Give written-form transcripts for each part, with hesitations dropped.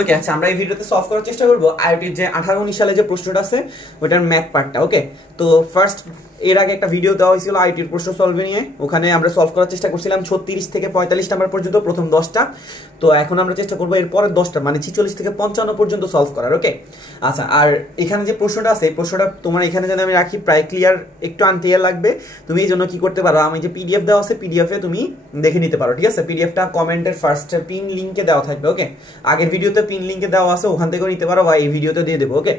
ওকে আচ্ছা, আমরা এই ভিডিওতে সলভ করার চেষ্টা করব আইওটির যে 18-19 সালে যে প্রশ্নটা আছে ওটার ম্যাথ পার্টটা। ওকে, তো ফার্স্ট এর আগে একটা ভিডিও দেওয়া হয়েছিল আইওটির প্রশ্ন সলভ নিয়ে, ওখানে আমরা সলভ করার চেষ্টা করছিলাম 36 থেকে 45 নাম্বার পর্যন্ত প্রথম 10টা। তো এখন আমরা চেষ্টা করবো এর পরের 10টা মানে 46 থেকে 55 পর্যন্ত সলভ করার। ওকে আচ্ছা, আর এখানে যে প্রশ্নটা আছে এই প্রশ্নটা তোমার এখানে যেন আমি রাখি প্রায় ক্লিয়ার, একটু আনক্লিয়ার লাগবে, তুমি এই জন্য কি করতে পারো, আমি যে পিডিএফ দেওয়া আছে পিডিএফ এ তুমি দেখে নিতে পারো। ঠিক আছে, পিডিএফটা কমেন্টের ফার্স্ট পিন লিংকে দেওয়া থাকবে। ওকে, আগের ভিডিওতে পিন লিংকে দেওয়া আছে, ওখান থেকেও নিতে পারো বা এই ভিডিওতে দিয়ে দেবো। ওকে,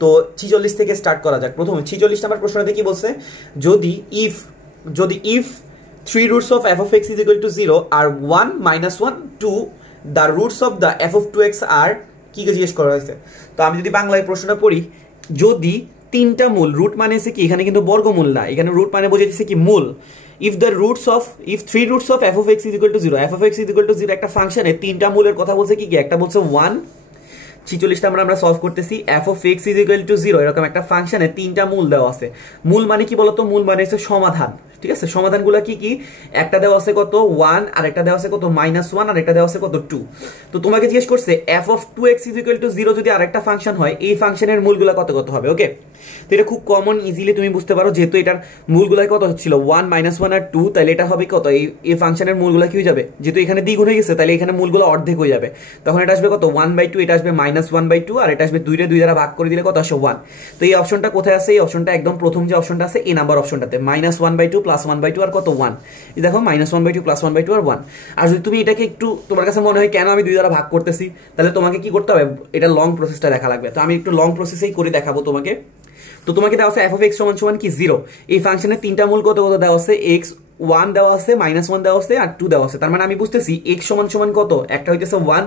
তো 46 থেকে স্টার্ট করা যাক। প্রথমে 46 নাম্বার প্রশ্নটাতে কি বলছে, যদি if 3 roots of f of x is equal to 0 আর 1 minus 1 2 the roots of the f of 2x are কি জিজ্ঞেস করা হয়েছে। তো আমি যদি বাংলায় প্রশ্নটা পড়ি, যদি তিনটা মূল, রুট মানে হচ্ছে কি, এখানে কিন্তু বর্গমূল না, এখানে রুট মানে বোঝাচ্ছে কি মূল। if 3 roots of f of x is equal to 0, f of x is equal to 0 একটা ফাংশনে তিনটা মূলের কথা বলছে কি, একটা বলছে 1, 46টা আমরা সলভ করতেছি, f of x is equal to 0 এরকম একটা ফাংশনে তিনটা মূল দেওয়া আছে। মূল মানে কি বলতো, মূল মানে হচ্ছে সমাধান। ঠিক আছে, সমাধানগুলো কি কি, একটা দেওয়া আছে কত 1, আর একটা দেওয়া আছে কত -1, আর একটা দেওয়া আছে কত 2। তো তোমাকে জিজ্ঞেস করছে f of 2x is equal to 0 যদি আরেকটা ফাংশন হয়, এই ফাংশনের মূলগুলো কত কত হবে। ওকে, তো এটা খুব কমন, ইজিলি তুমি বুঝতে পারো, যেহেতু এটার মূলগুলো কত হচ্ছিল 1 -1 আর 2, তাহলে এটা হবে কত, এই ফাংশনের মূলগুলো কি হয়ে যাবে, যেহেতু এখানে দ্বিগুণ হয়ে গেছে তাহলে এখানে মূলগুলো অর্ধেক হয়ে যাবে, তখন এটা আসবে কত 1/2, এটা আসবে -1/2, আর এটা আসবে 2 দ্বারা ভাগ করে দিলে কত আসে 1। তো এই অপশনটা কোথায় আছে, এই অপশনটা একদম প্রথম যে অপশনটা আছে এই নাম্বার অপশনটাতে, -1/2 +1/2 আর কত 1, এই দেখো -1/2 +1/2 আর 1। আর যদি তুমি এটাকে একটু তোমার কাছে মনে হয় কেন আমি 2 দ্বারা ভাগ করতেছি, তাহলে তোমাকে কি করতে হবে, এটা লং প্রসেসটা দেখা লাগবে। তো আমি একটু লং প্রসেসেই করে দেখাবো তোমাকে। তো তোমাকে দেওয়া আছে f of x সমান কি 0, এই ফাংশনের তিনটা মূল কত কত দেওয়া আছে, x 1 দেওয়া আছে, -1 দেওয়া আছে, আর 2 দেওয়া আছে। তার মানে আমি বুঝতেছি x সমান কত, একটা হইতেছে 1,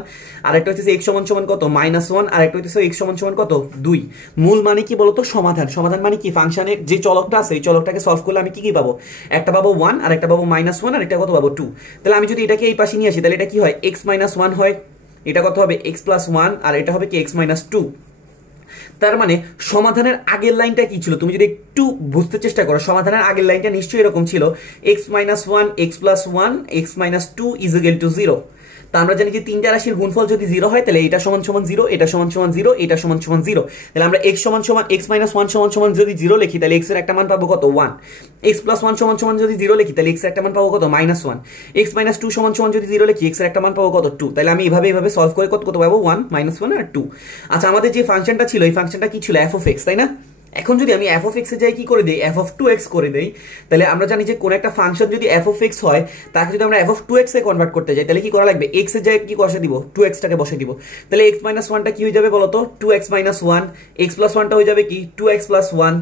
আর একটা হইতেছে x সমান কত -1, আর একটা হইতেছে x সমান কত 2। মূল মানে কি বলতো, সমাধান। সমাধান মানে কি, ফাংশনের যে চলকটা আছে এই চলকটাকে সলভ করলে আমি কি কি পাবো, একটা পাবো 1, আর একটা পাবো -1, আর একটা কত পাবো 2। তাহলে আমি যদি এটাকে এই পাশে নিয়ে আসি তাহলে এটা কি হয়, x -1 হয়, এটা কত হবে x + 1, আর এটা হবে কি x - 2। তার মানে সমাধানের আগের লাইনটা কি ছিল, তুমি যদি একটু বুঝতে চেষ্টা করো, সমাধানের আগের লাইনটা নিশ্চয়ই এরকম ছিল, x - 1 x + 1 x - 2 is equal to 0। তা আমরা জানি যে তিনটা রাশির গুণফল যদি 0 হয় তাহলে এটা সমান 0, এটা সমান 0, এটা সমান 0। তাহলে আমরা x - 1 যদি 0 লিখি তাহলে x এর একটা মান পাবো কত 1, x + 1 যদি 0 লিখি তাহলে x এর একটা মান পাবো কত -1, x - 2 যদি 0 লিখি x এর একটা মান পাবো কত 2। তাহলে আমি এইভাবে সলভ করে কত কত পাবো 1 -1 আর 2। আচ্ছা, আমাদের যে ফাংশনটা ছিল এই ফাংশনটা কি ছিল, f of x, তাই না। এখন যদি আমি f of x এর জায়গায় কি করে দেই, f of 2x করে দেই, তাহলে আমরা জানি যে কোন একটা ফাংশন যদি f of x হয় তাকে যদি আমরা f of 2x A convert করতে যাই তাহলে কি করা লাগবে, x এর জায়গায় কি বসে দিব, 2x টাকে বসে দিব। তাহলে x - 1টা কি হয়ে যাবে বলতো, 2x - 1, x + 1টা হয়ে যাবে কি 2x + 1,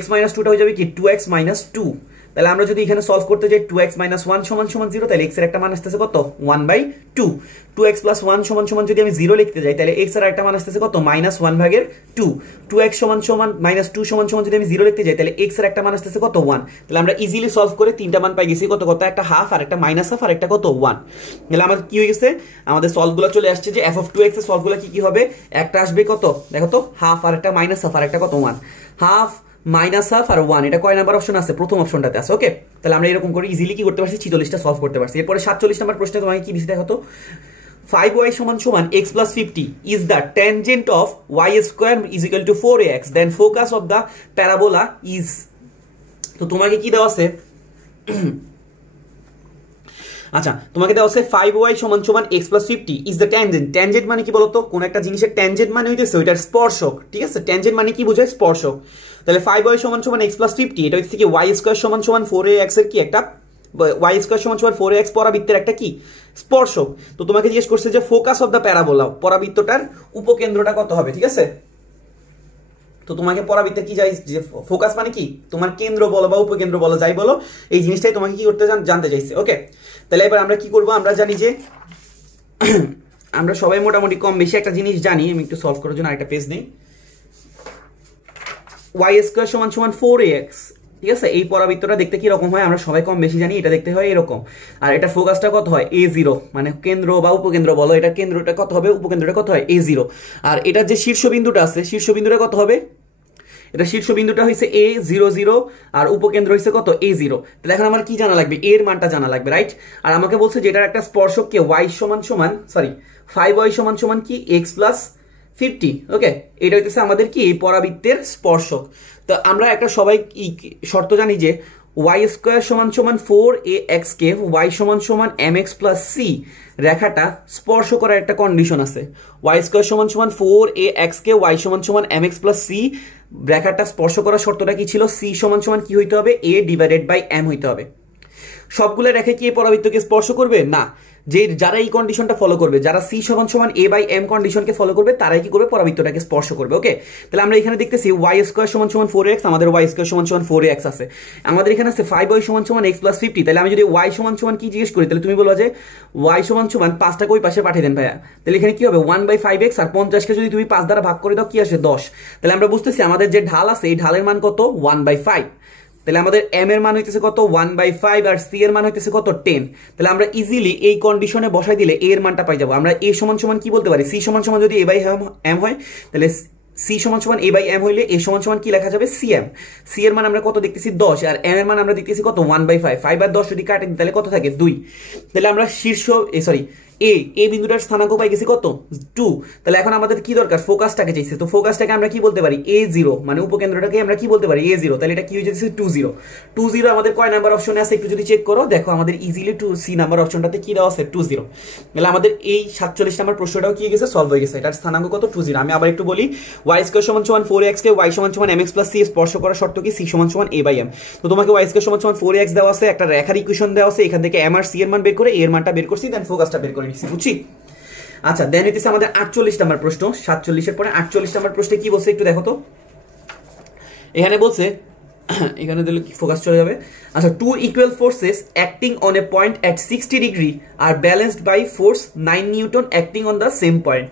x - 2টা হয়ে যাবে কি 2x - 2। তাহলে আমরা যদি এখানে সলভ করতে যাই 2x - 1 সমান 0, তাহলে x এর একটা মান আসতেছে কত 1/2। 2x + 1 সমান যদি আমি 0 লিখতে যাই তাহলে x এর একটা মান আসতেছে কত -1/2। 2x -2 যদি আমি 0 লিখতে যাই তাহলে x এর একটা মান আসতেছে কত 1। তাহলে আমরা ইজিলি সলভ করে তিনটা মান পাই গেছি, কত কত, একটা হাফ, আর একটা -হাফ, আর একটা কত 1। তাহলে আমাদের কি হয়ে গেছে, আমাদের সলভগুলো চলে আসছে যে f of 2x এর সলভগুলো কি হবে, একটা আসবে কত দেখো তো হাফ, আর একটা -হাফ, আর একটা কত 1, হাফ -হাফ আর 1। এটা কয় নাম্বার অপশন আছে, প্রথম অপশনটাতে আছে। ওকে, তাহলে আমরা এরকম করে ইজিলি কি করতে পারছি, 46টা সলভ করতে পারছি। এরপরে 47 নাম্বার প্রশ্নে তোমাকে কি দিছে দেখো তো, 5y = x + 50 is the tangent of y² is equal to 4ax, then focus of the parabola is। তো তোমাকে কি দেওয়া আছে, আচ্ছা তোমাকে দেওয়া আছে 5y = x + 50 is the tangent। Tangent মানে কি বলতো, কোন একটা জিনিসের ট্যানজেন্ট মানে হইতেছে ওইটার স্পর্শক। ঠিক আছে, ট্যানজেন্ট মানে কি বোঝায়, স্পর্শক। তাহলে 5y = x + 50, এটা হচ্ছে কি y² = 4ax এর কি একটা, y² = 4ax পরাবৃত্তের একটা কি স্পর্শক। তো তোমাকে জিজ্ঞেস করছে যে ফোকাস অফ দ্য প্যারাবোলা, পরাবৃত্তটার উপকেন্দ্রটা কত হবে। ঠিক আছে, তো তোমাকে পরাবৃত্তে কি যাই, যে ফোকাস মানে কি তোমার কেন্দ্র বলো বা উপকেন্দ্র বলো, যাই বলো, এই জিনিসটাই তোমাকে কি করতে জানতে চাইছে। ওকে, তাহলে এবার আমরা কি করব, আমরা জানি যে আমরা সবাই মোটামুটি কম বেশি একটা জিনিস জানি। আমি একটু সলভ করার জন্য আরেকটা পেজ নেই। y² = 4ax, ঠিক আছে, এই পরাবৃত্তটা দেখতে কি রকম হয় আমরা সবাই কম বেশি জানি, এটা দেখতে হয় এরকম। আর এটা ফোকাসটা কত হয় a0, মানে কেন্দ্র বা উপকেন্দ্র বলো, এটা কেন্দ্রটা কত হবে, উপকেন্দ্রটা কত হয় a0। আর এটা যে শীর্ষবিন্দুটা আছে, শীর্ষবিন্দুটা কত হবে, এটা শীর্ষবিন্দুটা হইছে a00, আর উপকেন্দ্র হইছে কত a0। তাহলে এখন আমার কি জানা লাগবে, এর মানটা জানা লাগবে, রাইট। আর আমাকে বলছে যে এটার একটা স্পর্শককে y 5y সমান সমান কি x প্লাস 50। ওকে, এটা হইতেছে আমাদের কি এই পরাবৃত্তের স্পর্শক। তো আমরা একটা সবাই শর্ত জানি যে y স্কোয়ার সমান সমান 4ax কে y সমান সমান mx প্লাস c রেখাটা স্পর্শ করার একটা কন্ডিশন আছে। y স্কোয়ার সমান সমান 4ax কে y সমান সমান mx প্লাস c রেখাটা স্পর্শ করার শর্তটা কি ছিল? c সমান সমান কি হইতে হবে? a ডিভাইডেড বাই m হইতে হবে। সবগুলো রেখে কি এই পরাবৃত্তকে স্পর্শ করবে? না। যে যারা এই কন্ডিশনটা ফলো করবে, যারা c সমান সমান a বাই m কন্ডিশনকে ফলো করবে, তারাই কি করবে? পরাবৃত্তটাকে স্পর্শ করবে। ওকে, তাহলে আমরা এখানে দেখতেছি y স্কয়ার সমান সমান 4x, আমাদের y স্কয়ার সমান সমান 4x আছে। আমাদের এখানে আছে 5y সমান সমান x প্লাস 50। তাহলে আমি যদি y সমান সমান কি জিজ্ঞেস করি, তাহলে তুমি বলবা যে y সমান সমান 5টাকে ওই পাশে পাঠিয়ে দেন ভাইয়া। তাহলে এখানে কি হবে? 1/5x, আর 50কে যদি তুমি 5 দ্বারা ভাগ করে দাও কি আসে? 10। তাহলে আমরা বুঝতেছি আমাদের যে ঢাল আছে এই ঢালের মান কত? 1/5। তাহলে আমাদের m এর মান হইতেছে কত? 1/5, আর c এর মান হইতেছে কত? 10। তাহলে আমরা ইজিলি এই কন্ডিশনে বসাই দিলে a এর মানটা পাই যাব। আমরা a সমান সমান কি বলতে পারি? c সমান সমান যদি a বাই m হয়, তাহলে c সমান সমান a বাই m হইলে a সমান সমান কি লেখা যাবে? cm। c এর মান আমরা কত দেখতেছি? 10, আর m এর মান আমরা দেখতেছি কত? 1/5। 5 আর 10 যদি কাটেন তাহলে কত থাকে? 2। তাহলে আমরা শীর্ষ এই বিন্দুটার স্থানাঙ্ক পাই গেছি কত? 2। তাহলে এখন আমাদের কি দরকার? ফোকাসটাকে চাইছে। তো ফোকাসটাকে আমরা কি বলতে পারি? a0, মানে উপকেন্দ্রটাকে আমরা কি বলতে পারি? a0। তাহলে এটা কি হয়ে যাচ্ছে? 20। 20 আমাদের কয় নাম্বার অপশনে আছে একটু যদি চেক করো, দেখো আমাদের ইজিলি 2c নাম্বার অপশনটাতে কি দেওয়া আছে? 20। তাহলে আমাদের এই 47 নাম্বার প্রশ্নটাও কি গেছে? সলভ হয়ে গেছে। এটার স্থানাঙ্ক কত? 20। আমি আবার একটু বলি, y স্কয়ার সমান সমান 4x কে y সমান সমান mx প্লাস c স্পর্শ করার শর্ত কি? c সমান সমান a বাই m। তো তোমাকে y স্কয়ার সমান সমান 4x দেওয়া আছে, একটা রেখার ইকুয়েশন দেওয়া আছে, এখান থেকে m আর c এর মান বের করে a এর মানটা বের করছি, দেন ফোকাসটা বের করে নিচ্ছি। বুঝছি? আচ্ছা, দেন হইতেছে আমাদের 48 নাম্বার প্রশ্ন। 47 এর পরে 48 নাম্বার প্রশ্নে কি বলছে একটু দেখো তো। এখানে বলছে, এখানে দিলে ফোকাস চলে যাবে। আচ্ছা, two equal forces acting on a point at 60 degree আর balanced by force 9 newton acting on the same point.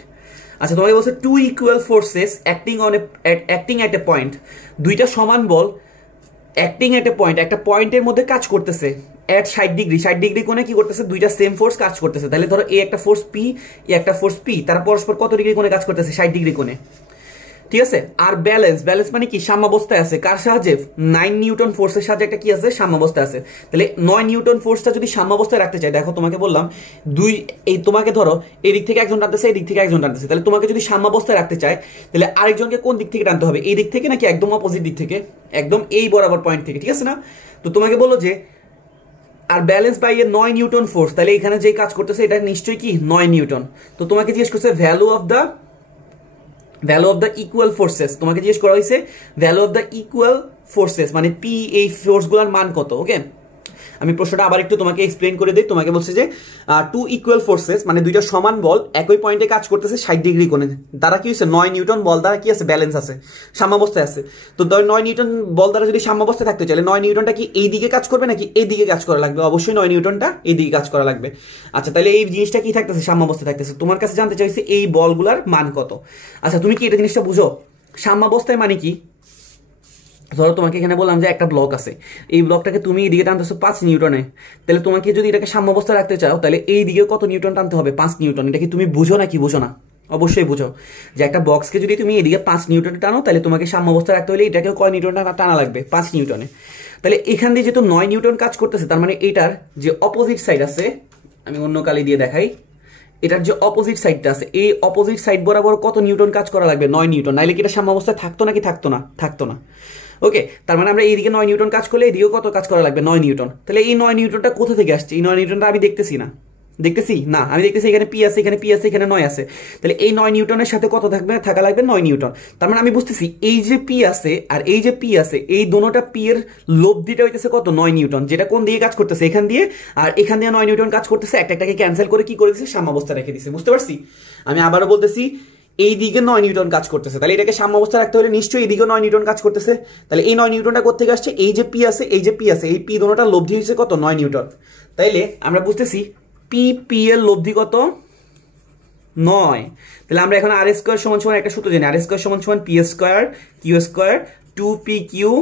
আচ্ছা, তোমাকে বলছে two equal forces acting at a point, দুইটা সমান বল অ্যাক্টিং এট এ পয়েন্ট, একটা পয়েন্টের মধ্যে কাজ করতেছে এট 60 ডিগ্রি। 60 ডিগ্রি কোণে কি করতেছে? দুইটা সেম ফোর্স কাজ করতেছে। তাহলে ধরো এ একটা ফোর্স পি, এ একটা ফোর্স পি, তারা পরস্পর কত ডিগ্রি কোণে কাজ করতেছে? 60 ডিগ্রি কোণে। ঠিক আছে। আর ব্যালেন্স মানে কি? সাম্যাবস্থায় আছে। কার সাহায্যে? 9 নিউটন ফোর্সের সাহায্যে একটা কি আছে? সাম্যাবস্থায় আছে। তাহলে 9 নিউটন ফোর্সটা যদি সাম্যাবস্থায় রাখতে চাই, দেখো তোমাকে বললাম তোমাকে ধরো এই দিক থেকে একজন টানতেছে, এই দিক থেকে একজন টানতেছে। তাহলে তোমাকে যদি সাম্যাবস্থায় রাখতে চাই, তাহলে আরেকজনকে কোন দিক থেকে টানতে হবে? এই দিক থেকে নাকি একদম অপোজিট দিক থেকে? একদম এই বরাবর পয়েন্ট থেকে। ঠিক আছে না? তো তোমাকে বললো যে আর balance by a 9 newton force, তাহলে এখানে যে কাজ করতেছে এটা নিশ্চয়ই কি? 9 নিউটন। তো তোমাকে জিজ্ঞেস করছে value of the equal forces. তোমাকে জিজ্ঞেস করা হয়েছে value of the equal forces, মানে পি, এই ফোর্সগুলোর মান কত। ওকে, আমি প্রশ্নটা আবার একটু তোমাকে এক্সপ্লেন করে দিই। তোমাকে বলছে যে টু ইকুয়াল ফোর্সেস মানে দুইটা সমান বল একই পয়েন্টে কাজ করতেছে 60 ডিগ্রি কোণে। দ্বারা কি হচ্ছে? 9 নিউটন বল দ্বারা কি আছে? ব্যালেন্স আছে, সাম্যাবস্থায় আছে। তো 9 নিউটন বল দ্বারা যদি সাম্যাবস্থায় থাকতে চাইলে 9 নিউটনটা কি এই দিকে কাজ করবে নাকি এই দিকে কাজ করা লাগবে? অবশ্যই 9 নিউটনটা এই দিকে কাজ করা লাগবে। আচ্ছা, তাহলে এই জিনিসটা কি থাকতেছে? সাম্যাবস্থায় থাকতেছে। তোমার কাছে জানতে চাইছে এই বলগুলার মান কত। আচ্ছা, তুমি কি এটা জিনিসটা বুঝো? সাম্যাবস্থায় মানে কি? ধরো তোমাকে এখানে বললাম যে একটা ব্লক আছে, এই ব্লকটাকে তুমি এইদিকে টানতেছো 5 নিউটনে। তাহলে তোমাকে যদি এটাকে সাম্যাবস্থায় রাখতে চাও, তাহলে এই দিকে কত নিউটন টানতে হবে? 5 নিউটন। এটা কি তুমি বুঝো নাকি বুঝো না? অবশ্যই বুঝো যে একটা বক্সকে যদি তুমি এদিকে 5 নিউটনে টানো, তাহলে তোমাকে সাম্যাবস্থায় রাখতে হলে এটাকে কয় নিউটন টানা লাগবে? 5 নিউটনে। তাহলে এখান দিয়ে যেহেতু 9 নিউটন কাজ করতেছে, তার মানে এটার যে অপোজিট সাইড আছে, আমি অন্য কালি দিয়ে দেখাই, এটার যে অপোজিট সাইডটা আছে, এই অপোজিট সাইড বরাবর কত নিউটন কাজ করা লাগবে? 9 নিউটন। নাইলে কি এটা সাম্যাবস্থায় থাকতো নাকি থাকতো না? থাকতো না। ওকে, তার মানে আমরা এইদিকে 9 নিউটন কাজ করলে এদিকেও কত কাজ করা লাগবে? 9 নিউটন। তাহলে এই 9 নিউটনটা কোথা থেকে আসছে? এই 9 নিউটনটা আমি দেখতেছি না, আমি দেখতেছি এখানে পি আছে, এখানে পি আছে, এখানে 9 আছে। তাহলে এই 9 নিউটনের সাথে কত থাকা লাগবে? 9 নিউটন। তার মানে আমি বুঝতেছি এই যে পি আছে আর এই যে পি আছে, এই দুটোটা পি এর লব্ধিটা হইতেছে কত? 9 নিউটন। যেটা কোন দিকে কাজ করতেছে? এখান দিয়ে। আর এখান দিয়ে 9 নিউটন কাজ করতেছে, একটাকে ক্যান্সেল করে কি করে দিচ্ছে? সাম্যাবস্থা রেখে দিচ্ছে। বুঝতে পারছি? আমি আবারও বলতেছি, এই দিকে 9 নিউটন কাজ করতেছে, তাহলে এটাকে সাম্যাবস্থায় রাখতে হলে নিশ্চয়ই এইদিকে 9 নিউটন কাজ করতেছে। তাহলে এই 9 নিউটনটা কোথেকে আসছে? এই যে পি আছে, এই যে পি আছে, এই পি দুটোটা লব্ধি হয়েছে কত? 9 নিউটন। তাইলে আমরা বুঝতেছি পি এর লব্ধি কত? 9। তাহলে আমরা এখন আর স্কয়ার সমান সমান একটা সূত্র জানি, আর স্কয়ার সমান সমান P square Q square 2p Q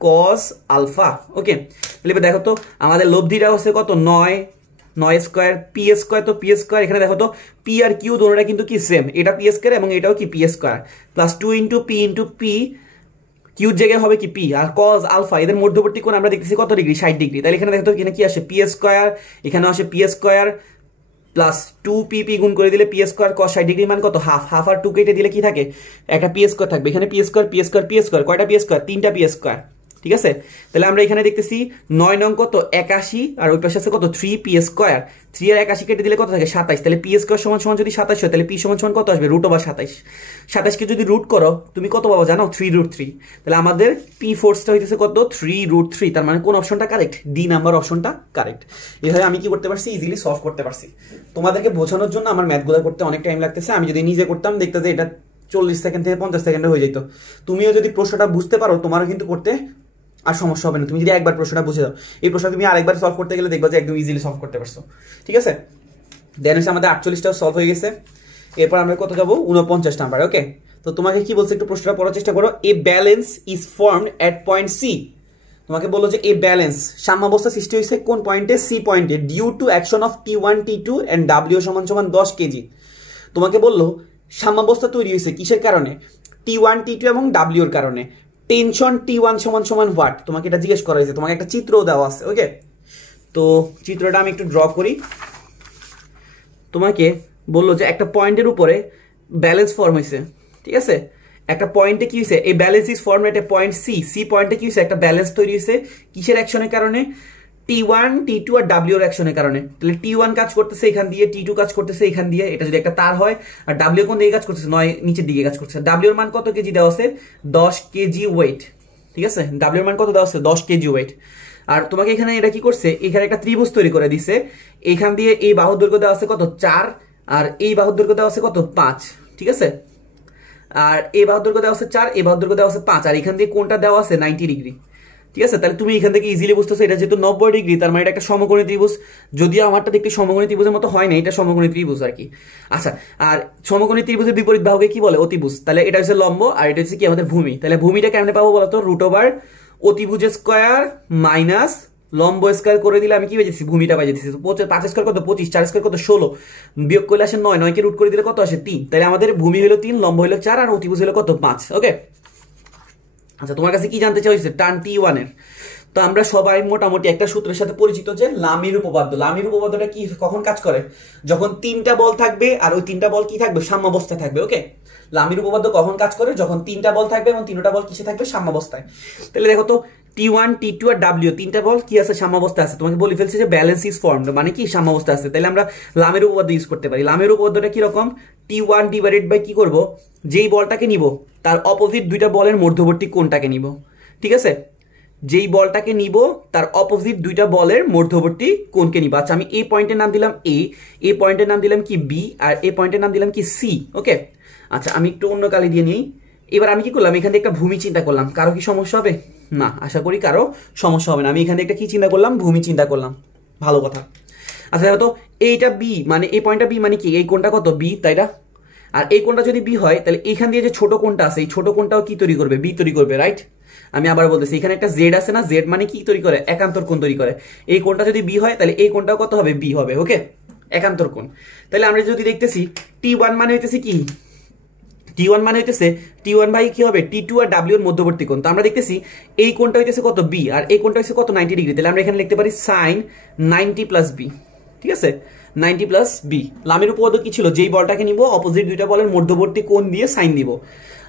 cos alpha. Okay, তাহলে এবার দেখো তো আমাদের লব্ধিটা হচ্ছে কত? 9 স্কয়ার পি স্কয়ার। তো পি স্কয়ার এখানে দেখো তো পি আর কিউ দুটোটা কিন্তু কি সেম, এটা পি স্কয়ার এবং এটাও কি P square, plus 2 into P কিউর জায়গায় হবে কি পি, আর cos আলফা এদের মধ্যবর্তী কোণ আমরা দেখতেছি কত ডিগ্রি? 60 ডিগ্রি। তাহলে এখানে দেখো তো এখানে কি আসে? পি স্কয়ার, এখানে আসে পি স্কয়ার প্লাস 2PP গুণ করে দিলে পি স্কোয়ার cos 60 ডিগ্রি মান কত হাফ, হাফ আর 2 কেটে দিলে কি থাকে একটা পি স্কোয়ার থাকবে, এখানে P square P square P square, কয়টা পি স্কোয়ার, 3টা পি স্কোয়ার। ঠিক আছে, তাহলে আমরা এখানে দেখতেছি 9 নং কত 81 আর ওই পাশে আছে কত 3p স্কোয়ার, 3 আর 81 কেটে দিলে কত থাকে 27, তাহলে পি স্কোয়ার সমান সমান যদি 27 হয় তাহলে পি সমান সমান কত আসবে √27, 27 কে যদি রুট করো তুমি কত পাবো জানো 3√3, তাহলে আমাদের পি ফোর্সটা হইতেছে কত 3√3, তার মানে কোন অপশনটা কারেক্ট, ডি নাম্বার অপশনটা কারেক্ট। এইভাবে আমি কি করতে পারছি ইজিলি সলভ করতে পারছি। তোমাদেরকে বোঝানোর জন্য আমার ম্যাথগুলো করতে অনেক টাইম লাগতেছে, আমি যদি নিজে করতাম দেখতে যে এটা 40 সেকেন্ড থেকে 50 সেকেন্ডে হয়ে যেত। তুমিও যদি প্রশ্নটা বুঝতে পারো তোমারও কিন্তু করতে আর সমস্যা হবে না, তুমি যদি একবার প্রশ্নটা বুঝে দাও, এই প্রশ্নটা তুমি আরেকবার সলভ করতে গেলে দেখবা যে একদম ইজিলি সলভ করতে পারছো। ঠিক আছে, দেন হচ্ছে আমাদের 48টাও সলভ হয়ে গেছে। এরপর আমরা কত যাবো 49 নাম্বার। ওকে, তো তোমাকে কি বলছে একটু প্রশ্নটা পড়ার চেষ্টা করো। A balance is formed at point C, তোমাকে বললো যে এ ব্যালেন্স সাম্যাবস্থা সৃষ্টি হয়েছে কোন পয়েন্টে, সি পয়েন্টে, due to action of T1 T2 and W সমান সমান 10 কেজি। তোমাকে বললো সাম্যাবস্থা তৈরি হয়েছে কিসের কারণে, T1 T2 এবং ডাব্লিউ এর কারণে। টেনশন T1 সমান সমান হোয়াট, তোমাকে এটা জিজ্ঞেস করা হয়েছে, তোমাকে একটা চিত্রও দেওয়া আছে। ওকে, তো চিত্রটা আমি একটু ড্র করি। তোমাকে বললো যে একটা পয়েন্টের উপরে ব্যালেন্স ফর্ম হয়েছে। ঠিক আছে, একটা পয়েন্টে কি হয়েছে, এই balance is form at a point C, C পয়েন্টে কি হয়েছে একটা ব্যালেন্স তৈরি হয়েছে কিসের অ্যাকশনের কারণে, T1 T2 আর ডাব্লিউ এর অ্যাকশনের কারণে। তাহলে T1 কাজ করতেছে এখান দিয়ে, T2 কাজ করতেছে এখান দিয়ে, এটা যদি একটা তার হয়, আর ডাব্লিউ কোন দিকে কাজ করতেছে, নয় নিচের দিকে কাজ করতেছে। ডাব্লিউ এর মান কত কেজি দেওয়া আছে 10 কেজি ওয়েট। ঠিক আছে, ডাব্লিউ এর মান কত দেওয়া আছে 10 কেজি ওয়েট। আর তোমাকে এখানে এটা কি করছে, এখানে একটা ত্রিভুজ তৈরি করে দিছে, এখান দিয়ে এই বাহুর দৈর্ঘ্য দেওয়া আছে কত 4 আর এই বাহুর দৈর্ঘ্য দেওয়া আছে কত 5। ঠিক আছে, আর এই বাহুর দৈর্ঘ্য দেওয়া আছে 4, এই বাহুর দৈর্ঘ্য দেওয়া আছে 5, আর এখান দিয়ে কোনটা দেওয়া আছে 90 ডিগ্রি। ঠিক আছে, তাহলে তুমি এখান থেকে ইজিলি বুঝতেছো এটা যেহেতু 90 ডিগ্রি, তার মানে এটা একটা সমকোণী ত্রিভুজ, যদিও আমারটা দেখতে সমকোণী ত্রিভুজের মতো হয় না, এটা সমকোণী ত্রিভুজ আর কি। আচ্ছা, আর সমকোণী ত্রিভুজের বিপরীত বাহুকে কি বলে, অতিভুজ। তাহলে এটা হচ্ছে লম্ব আর এটা হচ্ছে কি আমাদের ভূমি। তাহলে ভূমিটা কেমনে পাবো বলতো, √, অতিভুজ স্কয়ার মাইনাস লম্ব স্কয়ার করে দিলে আমি কি পেয়েছি, ভূমিটা পাই যেতেছি। 5 স্কয়ার কত 25, 4 স্কয়ার কত 16, বিয়োগ করলে আসে 9, 9 কে রুট করে দিলে কত আসে 3। তাহলে আমাদের ভূমি হলো 3, লম্ব হলো 4 আর অতিভুজ হলো কত 5। ওকে, আচ্ছা তোমার কাছে কি জানতে চাইছে টান T1 এর। তো আমরা সবাই মোটামুটি একটা সূত্রের সাথে পরিচিত যে লামির উপপাদ্য। লামির উপপাদ্যটা কি কখন কাজ করে, যখন 3টা বল থাকবে আর ওই 3টা বল কি থাকবে সাম্যাবস্থায় থাকবে। ওকে, লামির উপপাদ্য কখন কাজ করে, যখন 3টা বল থাকবে এবং 3টা বল কিসে থাকবে সাম্যাবস্থায়। তাহলে দেখো তো T1 T2 আর ডাব্লিউ 3টা বল কি আছে সাম্যাবস্থায় আছে, তোমাকে বলে ফেলছে যে ব্যালেন্স ইজ ফর্মড, মানে কি সাম্যাবস্থায় আছে। তাহলে আমরা লামের উপপাদ্য ইউজ করতে পারি। লামের উপপাদ্যটা কি রকম, T1 ডিভাইডেড বাই কি করব, যেই বলটাকে নিব তার অপোজিট দুইটা বলের মধ্যবর্তী কোণটাকে নিব। ঠিক আছে, যেই বলটাকে নিব তার অপোজিট দুইটা বলের মধ্যবর্তী কোণকে নিব। আচ্ছা, আমি এই পয়েন্টের নাম দিলাম এ, এই পয়েন্টের নাম দিলাম কি বি, আর এই পয়েন্টের নাম দিলাম কি সি। ওকে, আচ্ছা আমি একটু অন্য কালি দিয়ে নিই। এবার আমি কি করলাম, এখান থেকে একটা ভূমি চিন্তা করলাম, কারো কি সমস্যা হবে না, আশা করি কারো সমস্যা হবে না। আমি এখান থেকে একটা কি চিন্তা করলাম, ভূমি চিন্তা করলাম, ভালো কথা। আচ্ছা দেখো তো এইটা বি, মানে এই পয়েন্টটা বি, মানে কি এই কোণটা কত বি, তাই না? আর এই কোণটা যদি বি হয় তাহলে এখান দিয়ে যে ছোট কোণটা আছে এই ছোট কোণটাও কি তৈরি করবে, বি তৈরি করবে, রাইট? আমি আবার বলতেছি, এখানে একটা জেড আছে না, জেড মানে কি তৈরি করে, একান্তর কোণ তৈরি করে। এই কোণটা যদি বি হয় তাহলে এই কোণটাও কত হবে, বি হবে। ওকে, একান্তর কোণ। তাহলে আমরা যদি দেখতেছি T1 মানে হইতেছে কি, T1 মানে হইতেছে T1 বাই কি হবে T2 আর W এর মধ্যবর্তী কোণ। তো আমরা দেখতেছি এই কোণটা হইতেছে কত বি আর এই কোণটা হইতেছে কত 90 ডিগ্রি। তাহলে আমরা এখানে লিখতে পারি sin 90 প্লাস বি। ঠিক আছে, 90 প্লাস বি। লামের উপপাদ্য কি ছিল, যেই বলটাকে নিব অপোজিট দুইটা বলের মধ্যবর্তী কোণ দিয়ে সাইন দিব।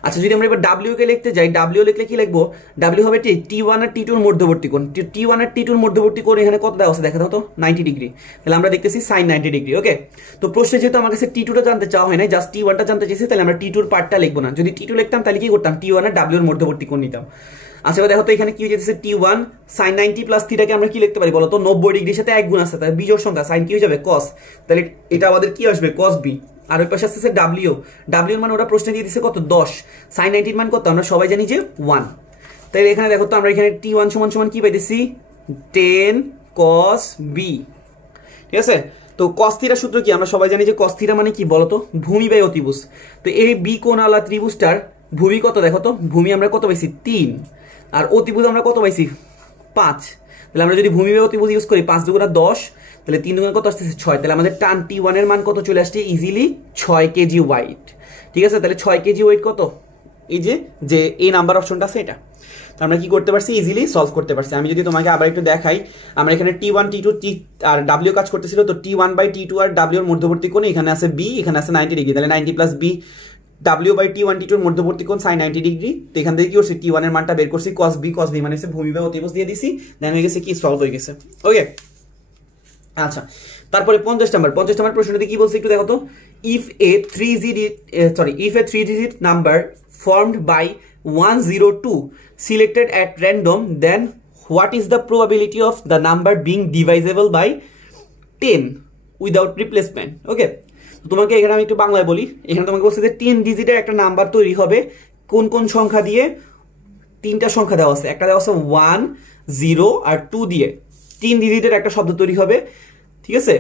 আচ্ছা, যদি আমরা এবার ডাব্লিউ কে লিখতে যাই, ডাব্লিউ লিখলে কি লিখবো, ডাব্লিউ হবে T1 আর T2 এর মধ্যবর্তী কোণ। T1 আর T2 এর মধ্যবর্তী কোণ এখানে কত দেওয়া আছে দেখা দাও তো, 90 ডিগ্রি। তাহলে আমরা দেখতেছি sin 90 ডিগ্রি। ওকে, তো প্রশ্নে যেহেতু আমার কাছে T2 টা জানতে চাওয়া হয় না, জাস্ট T1 টা জানতে চাইছি, তাহলে আমরা T2 এর পার্টটা লিখবো না। যদি T2 লিখতাম তাহলে কি করতাম, T1 আর W এর মধ্যবর্তী কোণ নিতাম। আচ্ছা এবার দেখো তো এখানে কি হয়ে যেতেছে, T1 sin 90 প্লাস থিটাকে আমরা কি লিখতে পারি বলো তো, 90 ডিগ্রির সাথে এক গুণ আছে, তাহলে বিজোড় সংখ্যা sin কি হয়ে যাবে cos, তাহলে এটা আমাদের কি আসবে cos b। আর ওই পাশে আসছে W, W এর মান ওরা প্রশ্নে দিয়ে দিয়েছে কত 10, sin 90 এর মান কত আমরা সবাই জানি যে 1। তাহলে এখানে দেখো তো আমরা এখানে T1 সমান সমান কি পাইতেছি 10 cos b। ঠিক আছে, তো cos থিটা সূত্র কি আমরা সবাই জানি যে cos থিটা মানে কি বলতো, ভূমি বাই অতিভুজ। তো এই বি কোণওয়ালা ত্রিভুজটার ভূমি কত দেখো তো, ভূমি আমরা কত পাইছি 3 আর অতিভুজ আমরা কত পাইছি 5। তাহলে আমরা যদি ভূমি বাই অতিভুজ ইউজ করি 5 দুগুণা 10, তাহলে 3 দুগুণা কত আসতেছে 6। তাহলে আমাদের টান T1 এর মান কত চলে আসছে ইজিলি 6 কেজি ওয়েট। ঠিক আছে, তাহলে 6 কেজি ওয়েট কত, এই যে এই নাম্বার অপশনটা আছে এটা। তো আমরা কি করতে পারছি, ইজিলি সলভ করতে পারছি। আমি যদি তোমাকে আবার একটু দেখাই, আমরা এখানে T1 T2 T আর W কাজ করতেছিল, তো T1 by T2 R W এর মধ্যবর্তী কোণ এখানে আছে B, এখানে আছে 90 ডিগ্রি, তাহলে 90 plus B W by T1 T2 এর মধ্যবর্তী কোণ sin 90 ডিগ্রি। তো এখান থেকে কি করছি, T1 এর মানটা বের করছি, cos B মানে হচ্ছে ভূমিবেগ অতিভুজ দিয়ে দিছি, দেন হয়ে গেছে কি সলভ হয়ে গেছে। ওকে, আচ্ছা তারপরে 50 নাম্বার প্রশ্নটাতে কি বলছে একটু দেখো তো, if a 3 digit number formed by 102 selected at random, then what is the probability of the number being divisible by 10 without replacement? ওকে, তোমাকে এখানে আমি একটু বাংলায় বলি, এখানে তোমাকে বলছে যে 3 ডিজিটের একটা নাম্বার তৈরি হবে কোন কোন সংখ্যা দিয়ে, তিনটা সংখ্যা দেওয়া আছে, একটা দেওয়া আছে 1 0 আর 2 দিয়ে 3 ডিজিটের একটা শব্দ তৈরি হবে, ঠিক আছে,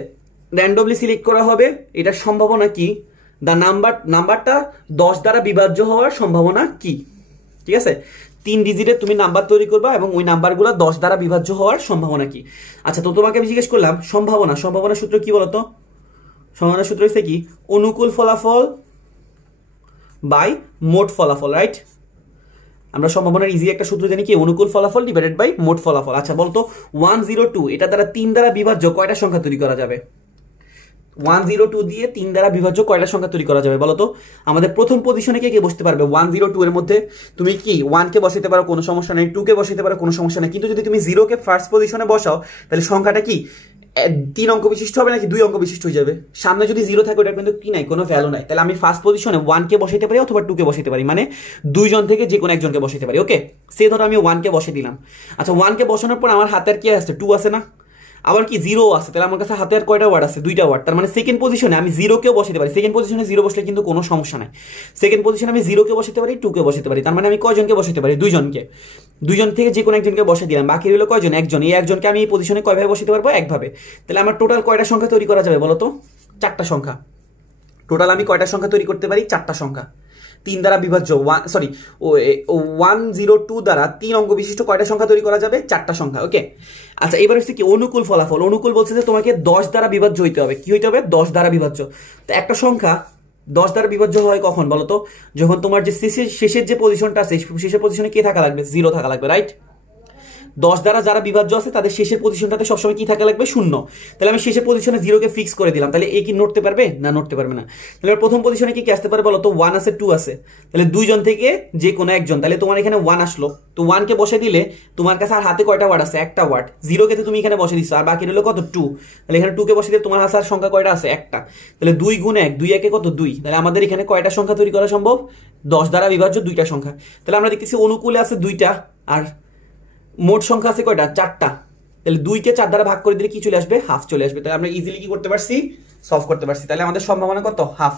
র্যান্ডমলি সিলেক্ট করা হবে। এটার সম্ভাবনা কি, দা নাম্বারটা 10 দ্বারা বিভাজ্য হওয়ার সম্ভাবনা কি, ঠিক আছে, 3 ডিজিটের তুমি নাম্বার তৈরি করবা এবং ওই নাম্বারগুলো 10 দ্বারা বিভাজ্য হওয়ার সম্ভাবনা কি। আচ্ছা, তো তোমাকে আমি জিজ্ঞেস করলাম সম্ভাবনা সূত্র কি বলতো, সম্ভাবনা সূত্র হচ্ছে কি, অনুকূল ফলাফল বাই মোট ফলাফল, রাইট। আমরা সম্ভাবনার ইজি একটা সূত্র জানি কি, অনুকূল ফলাফল ডিভাইডেড বাই মোট ফলাফল। আচ্ছা বলতো 102 এটা দ্বারা 3 দ্বারা বিভাজ্য কয়টা সংখ্যা তৈরি করা যাবে, 102 দিয়ে 3 দ্বারা বিভাজ্য কয়টা সংখ্যা তৈরি করা যাবে বলতো। আমাদের প্রথম পজিশনে কে বসতে পারবে, 102 এর মধ্যে তুমি কি 1 কে বসাতে পারো, কোনো সমস্যা নেই, 2 কে বসাতে পারো, কোনো সমস্যা নেই, কিন্তু যদি তুমি 0 কে ফার্স্ট পজিশনে বসাও তাহলে সংখ্যাটা কি 3 অঙ্ক বিশিষ্ট হবে নাকি 2 অঙ্ক বিশিষ্ট হয়ে যাবে। সামনে যদি 0 থাকে ওটা কিন্তু কি নাই, কোনো ভ্যালু নাই। তাহলে আমি ফার্স্ট পজিশনে 1 কে বসাইতে পারি অথবা 2 কে বসাইতে পারি, মানে দুইজন থেকে যে কোনো একজনকে বসাইতে পারি। ওকে, সে ধরো আমি 1 কে বসিয়ে দিলাম। আচ্ছা 1 কে বসানোর পর আমার হাতে আর কি আছে, 2 আছে না, আবার কি 0 আছে, তাহলে আমার কাছে হাতে আর কয়টা ওয়ার্ড আছে, 2টা ওয়ার্ড। তার মানে সেকেন্ড পজিশনে আমি 0 কেও বসাতে পারি, সেকেন্ড পজিশনে 0 বসলে কিন্তু কোনো সমস্যা নাই। সেকেন্ড পজিশনে আমি 0 কে বসাতে পারি, 2 কে বসাতে পারি, তার মানে আমি কয়জনকে বসাতে পারি, দুইজন থেকে যে কোনো একজনকে বসে দিলাম, বাকি রইল কয়জন, একজন। এই একজনকে আমি এই পজিশনে কয়ভাবে বসাতে পারবো, একভাবে। তাহলে আমার টোটাল কয়টা সংখ্যা তৈরি করা যাবে বলতো, 4টা সংখ্যা। টোটাল আমি কয়টা সংখ্যা তৈরি করতে পারি, 4টা সংখ্যা। 3 দ্বারা বিভাজ্য 102 দ্বারা 3 অঙ্ক বিশিষ্ট কয়টা সংখ্যা তৈরি করা যাবে, 4টা সংখ্যা। ওকে, আচ্ছা এবার হচ্ছে কি অনুকূল ফলাফল। অনুকূল বলছে যে তোমাকে 10 দ্বারা বিভাজ্য হইতে হবে, কি হইতে হবে, 10 দ্বারা বিভাজ্য। তো একটা সংখ্যা 10 দ্বারা বিভাজ্য হয় কখন বলতো, যখন তোমার যে শেষের যে পজিশনটা আছে, শেষের পজিশনে কে থাকা লাগবে, 0 থাকা লাগবে, রাইট। 10 দ্বারা যারা বিভাজ্য আছে তাদের শেষের পজিশনটাতে সবসময় কি থাকা লাগবে, 0। তাহলে আমি শেষের পজিশনে 0 কে ফিক্স করে দিলাম, তাহলে এ কি নড়তে পারবে না, নড়তে পারবে না। তাহলে প্রথম পজিশনে কি আসতে পারে বলো তো, 1 আছে 2 আছে, তাহলে দুইজন থেকে যে কোনো একজন। তাহলে তোমার এখানে 1 আসলো, তো 1 কে বসে দিলে তোমার কাছে আর হাতে কয়টা ওয়ার্ড আছে, একটা ওয়ার্ড। 0 কে তুমি এখানে বসে দিচ্ছ, আর বাকি রইল কত, 2। তাহলে এখানে 2 কে বসে দিলে তোমার কাছে আর সংখ্যা কয়টা আছে, একটা। তাহলে 2 গুণ 1, 2 একে কত, 2। তাহলে আমাদের এখানে কয়টা সংখ্যা তৈরি করা সম্ভব, 10 দ্বারা বিভাজ্য 2টা সংখ্যা। তাহলে আমরা দেখতেছি অনুকূলে আছে 2টা আর মোট সংখ্যা আছে কয়টা, 4টা। তাহলে 2 কে 4 দ্বারা ভাগ করে দিলে কি চলে আসবে, হাফ চলে আসবে। তাহলে আমরা ইজিলি কি করতে পারছি, সলভ করতে পারছি। তাহলে আমাদের সম্ভাবনা কত, হাফ।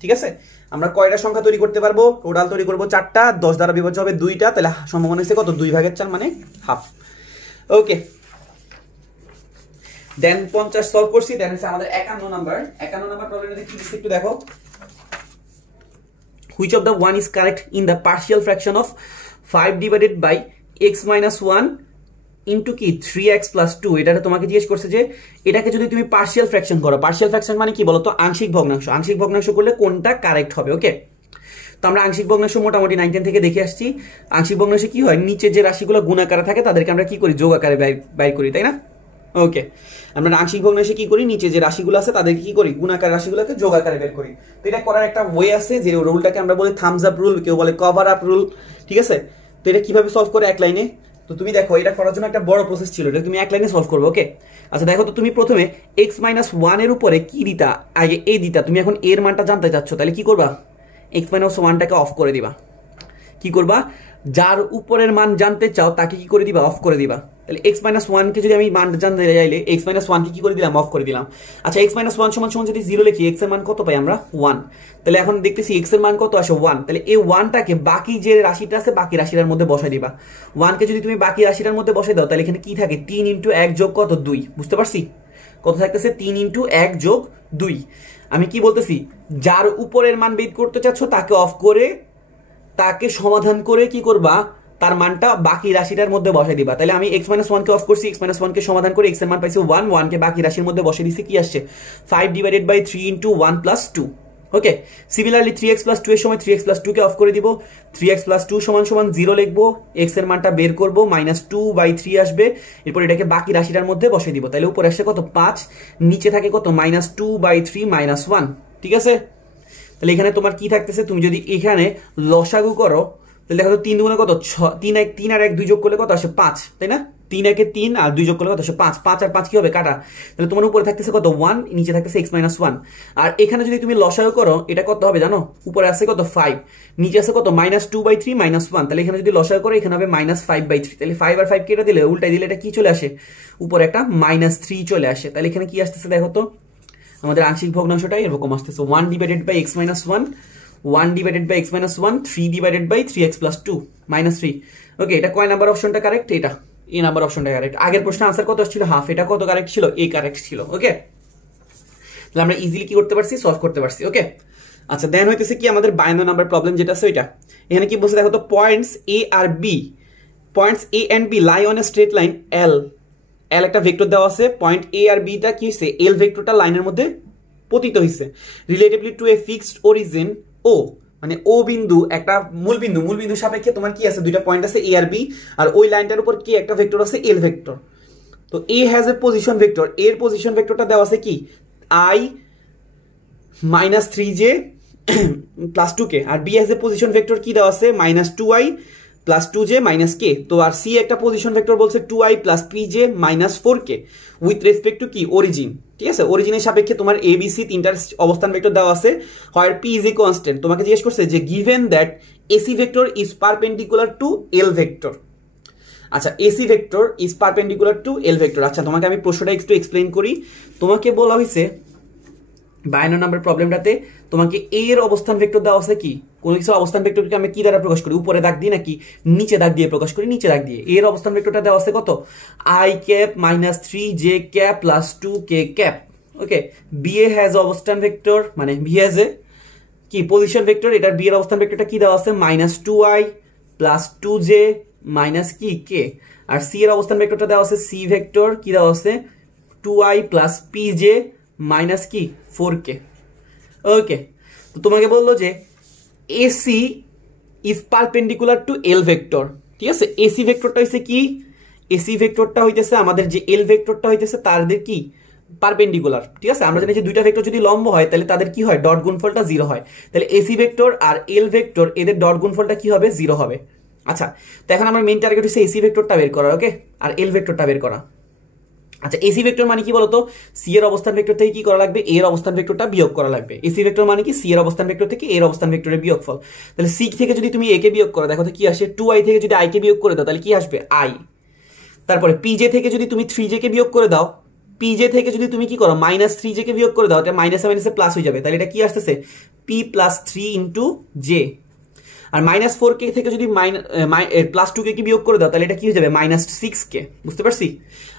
ঠিক আছে, আমরা কয়টা সংখ্যা তৈরি করতে পারবো, টোটাল তৈরি করবো 4টা, 10 দ্বারা বিভাজ্য হবে 2টা, তাহলে সম্ভাবনা হচ্ছে কত, 2/4 মানে হাফ। ওকে, দেন 50 সলভ করছি। দেন হচ্ছে আমাদের 51 নাম্বার প্রবলেমে কি দিচ্ছে একটু দেখো। Which of the one is correct in the partial fraction of 5 divided by x minus 1 into কি 3x plus 2। এটাতে তোমাকে জিজ্ঞেস করছে যে এটাকে যদি তুমি পার্শিয়াল ফ্র্যাকশন করো, পার্শিয়াল ফ্র্যাকশন মানে কি বলতো, আংশিক ভগ্নাংশ। আংশিক ভগ্নাংশ করলে কোনটা কারেক্ট হবে। ওকে, তো আমরা আংশিক ভগ্নাংশ মোটামুটি 9-10 থেকে দেখে আসছি। আংশিক ভগ্নাংশে কি হয়, নিচে যে রাশিগুলো গুণ আকারে থাকে তাদেরকে আমরা কি করি, যোগ আকারে বাইর করি, তাই না। ওকে, আমরা আংশিক ভগ্নাংশে কি করি, নিচে যে রাশিগুলো আছে তাদেরকে কি করি, গুণ আকার রাশিগুলোকে যোগ আকারে বের করি। তো এটা করার একটা ওয়ে আছে, যে রুলটাকে আমরা বলি থামস আপ রুল, কেউ বলে কভার আপ রুল, ঠিক আছে। তো এটা কিভাবে সলভ করে এক লাইনে, তো তুমি দেখো এটা করার জন্য একটা বড় প্রসেস ছিল, এটা তুমি এক লাইনে সলভ করবে। ওকে, আচ্ছা দেখো তো, তুমি প্রথমে x-1 এর উপরে কি দিতা, আগে a দিতা। তুমি এখন এর মানটা জানতে চাচ্ছ, তাহলে কি করবা, x-1টাকে অফ করে দিবা। কি করবা, যার উপরের মান জানতে চাও তাকে কি করে দিবা, অফ করে দিবা। তাহলে x-1 কে যদি আমি মান জানতে চাইলে x-1 কে কি করে দিলাম, অফ করে দিলাম। আচ্ছা x-1 সমান যদি 0 লিখি, x এর মান কত পাই আমরা, 1। তাহলে এখন দেখতেছি x এর মান কত আসে, 1। তাহলে এই 1টাকে বাকি যে রাশিটা আছে বাকি রাশিটার মধ্যে বসাই দিবা। 1 কে যদি তুমি বাকি রাশিটার মধ্যে বসাই দাও, তাহলে এখানে কি থাকে, 3 × 1 যোগ কত, 2। বুঝতে পারছি, কত থাকতেছে, 3 × 1 যোগ 2। আমি কি বলতেছি, যার উপরের মান বের করতে চাচ্ছ তাকে অফ করে, তাকে সমাধান করে কি করবা, তার মানটা বাকি রাশিটার মধ্যে বসাই দিবা। তাহলে আমি x-1 কে অফ করছি, x-1 কে সমাধান করে x এর মান পাইছি 1, 1 কে বাকি রাশির মধ্যে বসিয়ে দিছি, কি আসছে 5 / 3 × 1 + 2। ওকে সিমিলারলি 3x + 2 এর সময় 3x + 2 কে অফ করে দিব 3x + 2 = 0 লিখবো x এর মানটা বের করব -2/3 আসবে এরপর এটাকে বাকি রাশিটার মধ্যে বসিয়ে দিব তাহলে উপরে আসে কত 5 নিচে থাকে কত -2/3 -1 ঠিক আছে তাহলে এখানে তোমার কি থাকতেছে তুমি যদি এখানে লসাগু করো তাহলে দেখো তো 3 গুণে কত 3 আর 1 2 যোগ করলে কত আসে 5 তাই না 3 একে 3 আর 2 যোগ করলে কত আসে 5 5 আর 5 কি হবে কাটা তাহলে তোমার উপরে থাকতেছে কত 1 নিচে থাকতেছে x - 1 আর এখানে যদি তুমি লসাগু করো এটা কত হবে জানো উপরে আছে কত 5 নিচে আছে কত -2/3 -1 তাহলে এখানে যদি লসাগু করো এখানে হবে -5/3 তাহলে 5 আর 5 কেটে দিলে উল্টাই দিলে এটা কি চলে আসে উপরে একটা -3 চলে আসে তাহলে এখানে কি আসতেছে দেখো তো আমাদের আংশিক ভগ্নাংশটা এরকম আসতেছে 1/(x - 1) 1/(x - 1) 3/(3x + 2 -3 ওকে এটা কয় নাম্বার অপশনটা কারেক্ট এটা এ নাম্বার অপশনটা কারেক্ট আগের প্রশ্নের आंसर কত ছিল হাফ এটা কত কারেক্ট ছিল এ কারেক্ট ছিল ওকে তাহলে আমরা ইজিলি কি করতে পারছি সলভ করতে পারছি ওকে আচ্ছা দেন হইতেছে কি আমাদের 52 নাম্বার প্রবলেম যেটা আছে ওইটা এখানে কি বলছে দেখো তো পয়েন্টস এ আর B points A and B lie on a straight line L L একটা ভেক্টর দেওয়া আছে পয়েন্ট এ আর বি টা কি হইছে এল ভেক্টরটা লাইনের মধ্যে পতিত হইছে রিলেটিভলি টু এ ফিক্সড অরিজিন ও মানে ও বিন্দু একটা মূল বিন্দু সাপেক্ষে তোমার কি আছে দুইটা পয়েন্ট আছে এ আর বি আর ওই লাইনটার উপর কি একটা ভেক্টর আছে এল ভেক্টর তো A has a position vector এর পজিশন ভেক্টরটা দেওয়া আছে কি I -3j + 2k আর B has a position vector কি দেওয়া আছে -2i + 2j - k তো আর সি একটা পজিশন ভেক্টর বলছে 2i + pj - 4k with respect to কি অরিজিন ঠিক আছে অরিজিনের সাপেক্ষে তোমার এ বি সি তিনটার অবস্থান ভেক্টর দেওয়া আছে হোয়ার p is a constant তোমাকে জিজ্ঞেস করছে যে given that AC vector is perpendicular to L vector আচ্ছা AC vector is perpendicular to L vector আচ্ছা তোমাকে আমি প্রশ্নটা একটু এক্সপ্লেইন করি তোমাকে বলা হয়েছে 52 নাম্বার প্রবলেমটাতে তোমাকে এ এর অবস্থান ভেক্টর দেওয়া আছে কি কোন কিছু অবস্থান ভেক্টরকে আমি কি দ্বারা প্রকাশ করি উপরে দাগ দিয়ে নাকি নিচে দাগ দিয়ে প্রকাশ করি নিচে দাগ দিয়ে এর অবস্থান ভেক্টরটা দেওয়া আছে কত i cap -3j cap + 2k cap okay B A has অবস্থান ভেক্টর মানে বি হ্যাজ এ কি পজিশন ভেক্টর এটার বি এর অবস্থান ভেক্টরটা কি দেওয়া আছে -2i + 2j - কি k আর সি এর অবস্থান ভেক্টরটা দেওয়া আছে সি ভেক্টর কি দেওয়া আছে 2i + pj - কি 4k ওকে তো তোমাকে বললো যে AC is perpendicular to L vector ঠিক আছে এসি ভেক্টরটা হইছে কি এসি ভেক্টরটা হইতেছে আমাদের যে এল ভেক্টরটা হইতেছে তাদের কি পারপেন্ডিকুলার ঠিক আছে আমরা জানি যে দুইটা ভেক্টর যদি লম্ব হয় তাহলে তাদের কি হয় ডট গুণফলটা 0 হয় তাহলে এসি ভেক্টর আর এল ভেক্টর এদের ডট গুণফলটা কি হবে 0 হবে আচ্ছা তো এখন আমার মেইন টার্গেট হচ্ছে এসি ভেক্টরটা বের করা ওকে আর এল ভেক্টরটা বের করা আচ্ছা এসি ভেক্টর মানে কি বলতো সি এর অবস্থান ভেক্টর থেকে কি করা লাগবে এর অবস্থান ভেক্টরটা বিয়োগ করা লাগবে এসি ভেক্টর মানে কি সি এর অবস্থান ভেক্টর থেকে এর অবস্থান ভেক্টরের বিয়োগফল তাহলে সি থেকে যদি তুমি এ কে বিয়োগ করো দেখো তো কি আসে 2i থেকে যদি i কে বিয়োগ করে দাও তাহলে কি আসবে i তারপরে pj থেকে যদি তুমি 3j কে বিয়োগ করে দাও pj থেকে যদি তুমি কি করো -3j কে বিয়োগ করে দাও এটা মাইনাস এ প্লাস হয়ে যাবে তাহলে এটা কি আসতেছে p + 3 * j আর -4k থেকে যদি +2k কি বিয়োগ করে দাও তাহলে এটা কি হয়ে যাবে -6k বুঝতে পারছি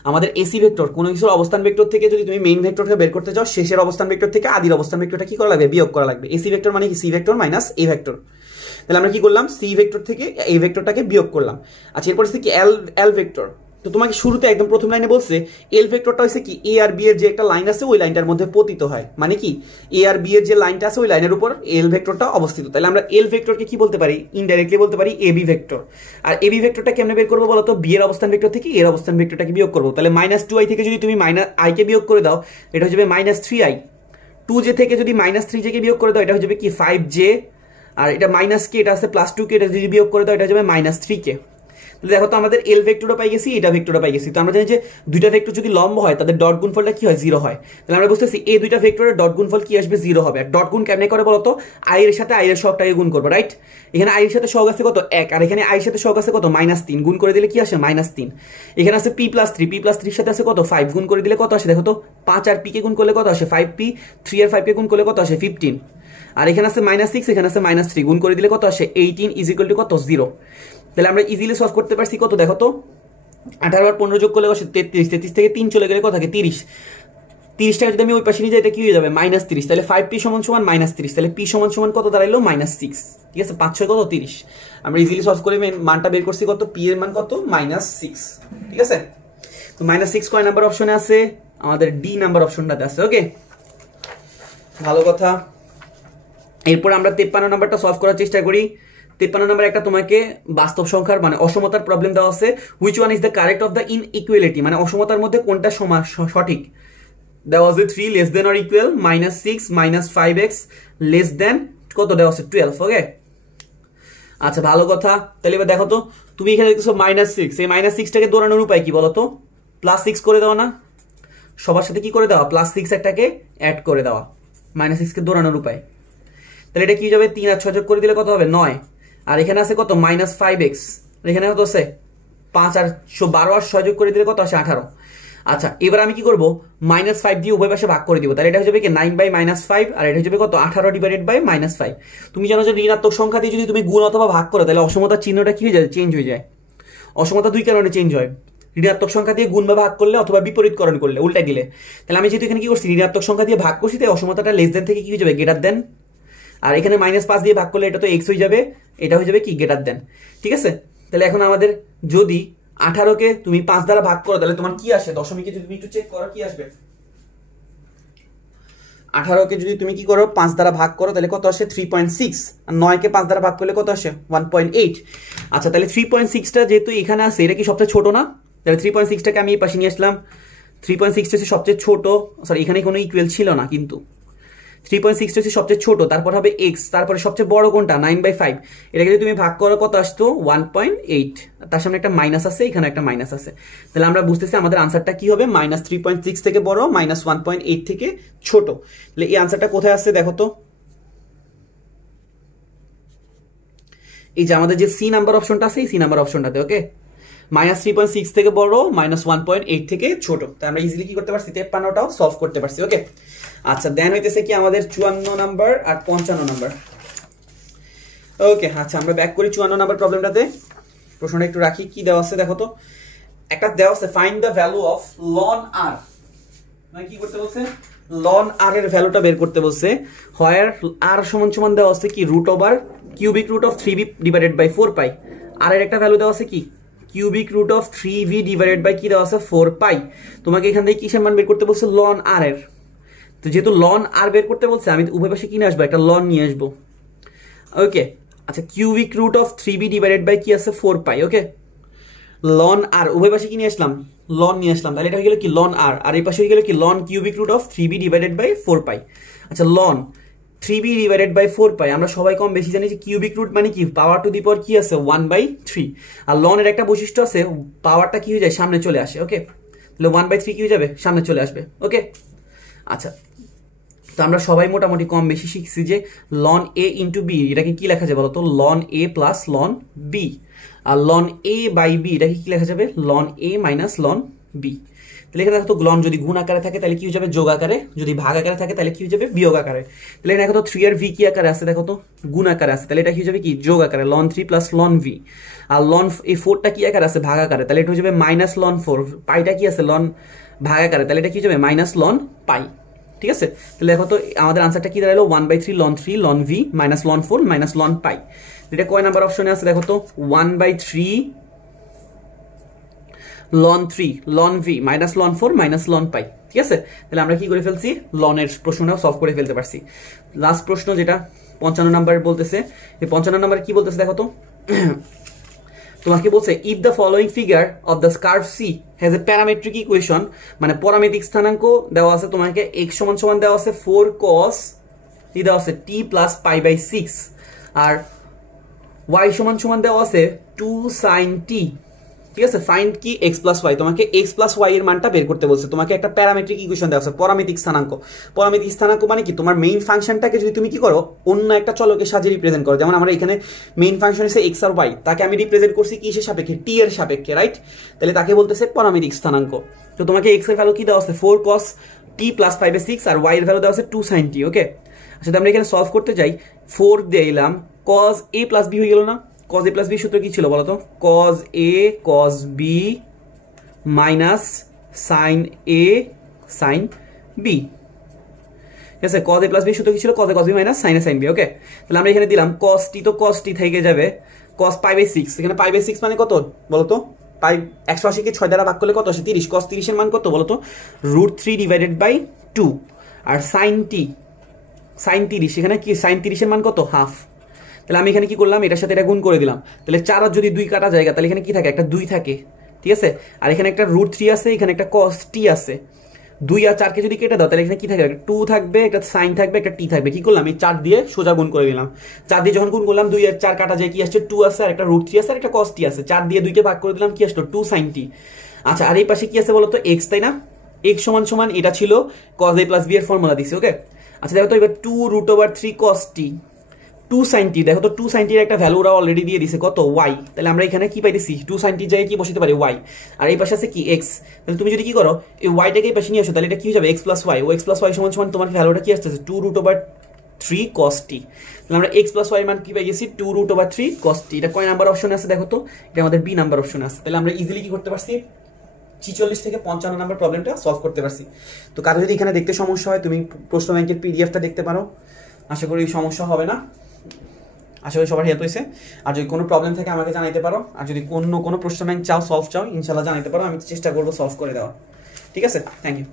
আমাদের এসি ভেক্টর কোন কিছুর অবস্থান ভেক্টর থেকে যদি তুমি মেইন ভেক্টরকে বের করতে চাও শেষের অবস্থান ভেক্টর থেকে আদির অবস্থান ভেক্টরটা কি করা লাগবে বিয়োগ করা লাগবে এসি ভেক্টর মানে কি সি ভেক্টর - এ ভেক্টর তাহলে আমরা কি করলাম সি ভেক্টর থেকে এই ভেক্টরটাকে বিয়োগ করলাম আচ্ছা এরপর হচ্ছে কি এল ভেক্টর তো তোমাকে শুরুতে একদম প্রথম লাইনে বলছে এল ভেক্টরটা হচ্ছে কি এ আর বি এর যে একটা লাইন আছে ওই লাইনটার মধ্যে পতিত হয় মানে কি এ আর বি এর যে লাইনটা আছে ওই লাইনের উপর এল ভেক্টরটা অবস্থিত তাহলে আমরা এল ভেক্টরকে কি বলতে পারি ইনডাইরেক্টলি বলতে পারি A B vector R A B ভেক্টরটা কেমনে বের করবো বলো তো বি এর অবস্থান ভেক্টর থেকে এর অবস্থান ভেক্টরটাকে বিয়োগ করবো তাহলে -2i থেকে যদি তুমি i কে বিয়োগ করে দাও এটা হয়ে যাবে -3i 2j থেকে যদি -3j কে বিয়োগ করে দাও এটা হয়ে যাবে কি 5j আর এটা -k এটা আছে +2k এটা যদি বিয়োগ করে দাও এটা হয়ে যাবে -3k তাহলে দেখো তো আমাদের এল ভেক্টরটা পাই গেছি এটা ভেক্টরটা পাই গেছি তো আমরা জানি যে দুইটা ভেক্টর যদি লম্ব হয় তাদের ডট গুণফলটা কি হয় 0 হয় তাহলে আমরা বুঝতেছি এই দুইটা ভেক্টরের ডট গুণফল কি আসবে 0 হবে আর ডট গুণ কেমনে করে বলতো i এর সাথে i এর সহগটাকে গুণ করব রাইট এখানে i এর সাথে সহগ আছে কত 1 আর এখানে i এর সাথে সহগ আছে কত -3 গুণ করে দিলে কি আসে -3 এখানে আছে p + 3 p + 3 এর সাথে আছে কত 5 গুণ করে দিলে কত আসে দেখো তো 5 আর p কে গুণ করলে কত আসে 5p 3 আর 5 কে গুণ করলে কত আসে 15 আর এখানে আছে -6 এখানে আছে -3 গুণ করে দিলে কত আসে 18 = কত 0 তাহলে আমরা ইজিলি সলভ করতে পারছি কত দেখো তো 18 আর 15 যোগ করলে কত 33 33 থেকে 3 চলে গেলে কত থাকে 30 30 টাকা যদি আমি ওই পাশে নিয়ে যাই এটা কি হয়ে যাবে -30 তাহলে 5p = -30 তাহলে p = কত দাঁড়াইলো -6 ঠিক আছে 5 6 কত 30 আমরা ইজিলি সলভ করে মানটা বের করছি কত p এর মান কত -6 ঠিক আছে তো -6 কয় নাম্বার অপশনে আছে আমাদের ডি নাম্বার অপশনটাতে আছে ওকে ভালো কথা এরপর আমরা 53 নাম্বারটা সলভ করার চেষ্টা করি। 53 নাম্বার একটা তোমাকে বাস্তব সংখ্যার মানে অসমতার প্রবলেম দেওয়া আছে। Which one is the correct of the inequality, মানে অসমতার মধ্যে কোনটা সঠিক। দেওয়া আছে 3 less than or equal -6 -5x less than কত দেওয়া আছে 12। ওকে, আচ্ছা ভালো কথা। তাহলে এবার দেখো তো, তুমি এখানে দেখতেছো -6, এই -6টাকে দৌড়ানোর উপায় কি বলো তো? +6 করে দেওয়া না, সবার সাথে কি করে দেওয়া +6 একটাকে অ্যাড করে দেওয়া, -6 কে দৌড়ানোর উপায়। তাহলে এটা কি যাবে 3 আর 6 যোগ করে দিলে কত হবে 9, আর এখানে আছে কত -5x, এখানে কত আছে 5 আর 12 আর 6 যোগ করে দিলে কত আসে 18। আচ্ছা এবার আমি কি করব -5 দিয়ে উভয় পাশে ভাগ করে দিব, তাহলে এটা হয়ে যাবে কি 9/-5 আর এটা হয়ে যাবে কত 18/-5। তুমি জানো যে ঋণাত্মক সংখ্যা দিয়ে যদি তুমি গুণ অথবা ভাগ করো তাহলে অসমতার চিহ্নটা কি হয়ে যায় চেঞ্জ হয়ে যায়। অসমতা দুই কারণে চেঞ্জ হয়, ঋণাত্মক সংখ্যা দিয়ে গুণ বা ভাগ করলে অথবা বিপরীতকরণ করলে উল্টাই দিলে। তাহলে আমি যেহেতু এখানে কি করছি ঋণাত্মক সংখ্যা দিয়ে ভাগ করছি তাই অসমতাটা লেস দেন থেকে কি হয়ে যাবে গ্রেটার দেন, আর এখানে -5 দিয়ে ভাগ করলে এটা তো x হয়ে যাবে, এটা হয়ে যাবে কি গ্রেটার দেন। ঠিক আছে, তাহলে এখন আমাদের যদি 18কে তুমি 5 দ্বারা ভাগ করো তাহলে তোমার কি আসে, দশমিকে যদি তুমি একটু চেক করো কি আসবে। 18কে যদি তুমি কি করো 5 দ্বারা ভাগ করো তাহলে কত আসে 3.6, আর 9কে 5 দ্বারা ভাগ করলে কত আসে 1.8। আচ্ছা তাহলে 3.6টা যেহেতু এখানে আছে এটা কি সবচেয়ে ছোট না, তাহলে 3.6টাকে আমি এই পাশে নিয়ে আসলাম। 3.6টা হচ্ছে সবচেয়ে ছোট, সরি এখানে কোনো ইকুয়াল ছিল না, কিন্তু 3.6টা হচ্ছে সবচেয়ে ছোট, তারপর হবে x, তারপরে সবচেয়ে বড় কোনটা 9/5, এটাকে যদি তুমি ভাগ করো কত আসতো 1.8, তার সামনে একটা মাইনাস আছে, এখানে একটা মাইনাস আছে। তাহলে আমরা বুঝতেছি আমাদের আনসারটা কি হবে -3.6 থেকে বড়, -1.8 থেকে ছোট। তাহলে এই আনসারটা কোথায় আসছে দেখো তো, এই যে আমাদের যে সি নাম্বার অপশনটা আছে এই সি নাম্বার অপশনটাতে। ওকে, -3.6 থেকে বড়, -1.8 থেকে ছোট। তাই আমরা ইজিলি কি করতে পারছি 53টাও সলভ করতে পারছি। ওকে, আচ্ছা দেন হইতেছে কি আমাদের 54 নাম্বার আর 55 নাম্বার। ওকে আচ্ছা আমরা ব্যাক করি 54 নাম্বার প্রবলেমটাতে। প্রশ্নটা একটু রাখি, কি দেওয়া আছে দেখো তো, একটা দেওয়া আছে find the value of ln r, মানে কি করতে বলছে ln r এর ভ্যালুটা বের করতে বলছে। হোয়ার r সমান দেওয়া আছে কি cubic root of 3b divided by 4π, আর এর একটা ভ্যালু দেওয়া আছে কি cubic root of 3v divided by কি দেওয়া আছে 4π। তোমাকে এখান থেকে কিসের মান বের করতে বলছে ln r এর, তো যেহেতু ln r বের করতে বলছে আমি উভয় পাশে কি নিয়ে আসবো একটা ln নিয়ে আসবো। ওকে আচ্ছা cubic root of 3b divided by কি আছে 4π। ওকে ln r উভয় পাশে কি নিয়ে আসলাম ln নিয়ে আসলাম, তাহলে এটা হয়ে গেল কি ln r, আর এই পাশে হয়ে গেল কি ln cubic root of 3b divided by 4π। আচ্ছা ln 3b ডিভাইডেড বাই 4π আমরা সবাই কম বেশি জানি যে কিউবিক রুট মানে কি পাওয়ার টু দি পাওয়ার কি আছে 1/3, আর ln এর একটা বৈশিষ্ট্য আছে পাওয়ারটা কি হয়ে যায় সামনে চলে আসে। ওকে তাহলে 1/3 কি হয়ে যাবে সামনে চলে আসবে। ওকে আচ্ছা তো আমরা সবাই মোটামুটি কম বেশি শিখছি যে ln a ইন্টু b এটাকে কি লেখা যায় বলতো ln a plus ln b, আর ln a বাই b এটাকে কি লেখা যাবে ln a minus ln b। তাহলে এখানে দেখো তো ln যদি গুণ আকারে থাকে তাহলে কি হয়ে যাবে যোগ আকারে, যদি ভাগ আকারে থাকে তাহলে কি হয়ে যাবে বিয়োগ আকারে। তাহলে দেখো তো 3 এর v কি আকারে আছে দেখো তো গুণ আকারে আছে, তাহলে এটা কি হয়ে যাবে কি যোগ আকারে ln 3 প্লাস ln v, আর ln এই 4টা কি আকারে আছে ভাগ আকারে, তাহলে এটা হয়ে যাবে মাইনাস ln 4, পাইটা কি আছে ln ভাগ আকারে, তাহলে এটা কি হয়ে যাবে মাইনাস ln পাই। ঠিক আছে, তাহলে দেখো তো আমাদের আনসারটা কি দাঁড়ালো 1/3 ln 3 ln v minus ln 4 minus ln পাই। এটা কয় নাম্বার অপশনে আছে দেখো তো 1/3 ln 3 ln v minus ln 4 minus ln পাই। ঠিক আছে, তাহলে আমরা কি করে ফেলছি ln এর প্রশ্নটাও সলভ করে ফেলতে পারছি। লাস্ট প্রশ্ন যেটা 55 নাম্বার বলতেছে, এই 55 নাম্বার কি বলতেছে দেখো তো তোমাকে বলছে if the following figure of the curve she has a parametric equation, মানে পরামিতিক স্থানাঙ্ক দেওয়া আছে তোমাকে x সমান দেওয়া আছে 4 cos দেওয়া আছে t প্লাস π/6, আর y সমান দেওয়া আছে 2 sin t। ঠিক আছে, ফাইন্ড কি x প্লাস y, তোমাকে x প্লাস y এর মানটা বের করতে বলছে। তোমাকে একটা প্যারামেট্রিক ইকুয়েশন দেওয়া আছে পরামিতিক স্থানাঙ্ক। পরামিতিক স্থানাঙ্ক মানে কি তোমার মেইন ফাংশনটাকে যদি তুমি কি করো অন্য একটা চলকে সাজিয়ে রিপ্রেজেন্ট করো, যেমন আমরা এখানে মেইন ফাংশন হিসেবে x আর y, তাকে আমি রিপ্রেজেন্ট করছি কিসের সাপেক্ষে t এর সাপেক্ষে, রাইট? তাহলে তাকে বলতেছে পরামিতিক স্থানাঙ্ক। তো তোমাকে x এর ভ্যালু কি দেওয়া আছে 4 cos t প্লাস 5/6, আর y এর ভ্যালু দেওয়া আছে 2 sin t। ওকে আচ্ছা আমরা এখানে সলভ করতে যাই, 4 দিলাম cos a প্লাস b হয়ে গেল না, cos a plus b সূত্র কি ছিল বলো তো cos a cos b minus sin a sin b। ঠিক আছে, cos a plus b সূত্র কি ছিল cos a cos b minus sin a sin b। ওকে তাহলে আমরা এখানে দিলাম cos t, তো cos t থেকে যাবে cos π/6, এখানে π/6 মানে কত বলো তো 180 কে 6 দ্বারা ভাগ করলে কত আসে 30, cos 30 এর মান কত বলো তো √3 ডিভাইডেড বাই 2, আর sin t sin 30, এখানে কি sin 30 এর মান কত হাফ, তাহলে আমি এখানে কি করলাম এটার সাথে এটা গুণ করে দিলাম, তাহলে 4 আর যদি 2 কাটা জায়গা তাহলে এখানে কি থাকে একটা 2 থাকে, ঠিক আছে, আর এখানে একটা √3 আছে, এখানে একটা cos t আছে, 2 আর 4 কে যদি কেটে দাও তাহলে এখানে কি থাকবে, একটা 2 থাকবে, একটা sin থাকবে, একটা t থাকবে, কি করলাম এই 4 দিয়ে সোজা গুণ করে দিলাম, 4 দিয়ে যখন গুণ করলাম 2 আর 4 কাটা যায় কি আসছে 2 আছে, আর একটা √3 আছে, আর একটা cos t আছে, 4 দিয়ে 2 কে ভাগ করে দিলাম কি আসলো 2 sin t। আচ্ছা আর এই পাশে কি আছে বলো তো x, তাই না, x সমান সমান এটা ছিল cos a + b এর ফর্মুলা দিছি, ওকে। আচ্ছা দেখো তো এবার 2√3 cos t 2 sin t, দেখো তো 2 sin t এর একটা ভ্যালু ওরা অলরেডি দিয়ে দিছে কত y, তাহলে আমরা এখানে কি পাইতেছি 2 sin t জায়গায় কি বসাতে পারি y, আর এই পাশে আছে কি x, তাহলে তুমি যদি কি করো এই y টাকে এই পাশে নিয়ে আসো তাহলে এটা কি হয়ে যাবে x + y, ও x + y সমান সমান তোমার ভ্যালুটা কি আসছে 2√3 cos t, তাহলে আমরা x + y এর মান কি পাই গেছি 2√3 cos t। এটা কয় নাম্বার অপশনে আছে দেখো তো, এটা আমাদের b নাম্বার অপশনে আছে, তাহলে আমরা ইজিলি কি করতে পারছি 46 থেকে 55 নাম্বার প্রবলেমটা সলভ করতে পারছি। তো কারো যদি এখানে দেখতে সমস্যা হয় তুমি প্রশ্ন ব্যাংকের পিডিএফটা দেখতে পারো, আশা করি সমস্যা হবে না, আশা করি সবার হেল্প হয়েছে। আর যদি কোনো প্রবলেম থাকে আমাকে জানাইতে পারো, আর যদি কোনো প্রশ্ন ব্যাংক চাও সলভ চাও ইনশাল্লাহ জানাইতে পারো, আমি চেষ্টা করবো সলভ করে দেওয়া, ঠিক আছে, থ্যাংক ইউ।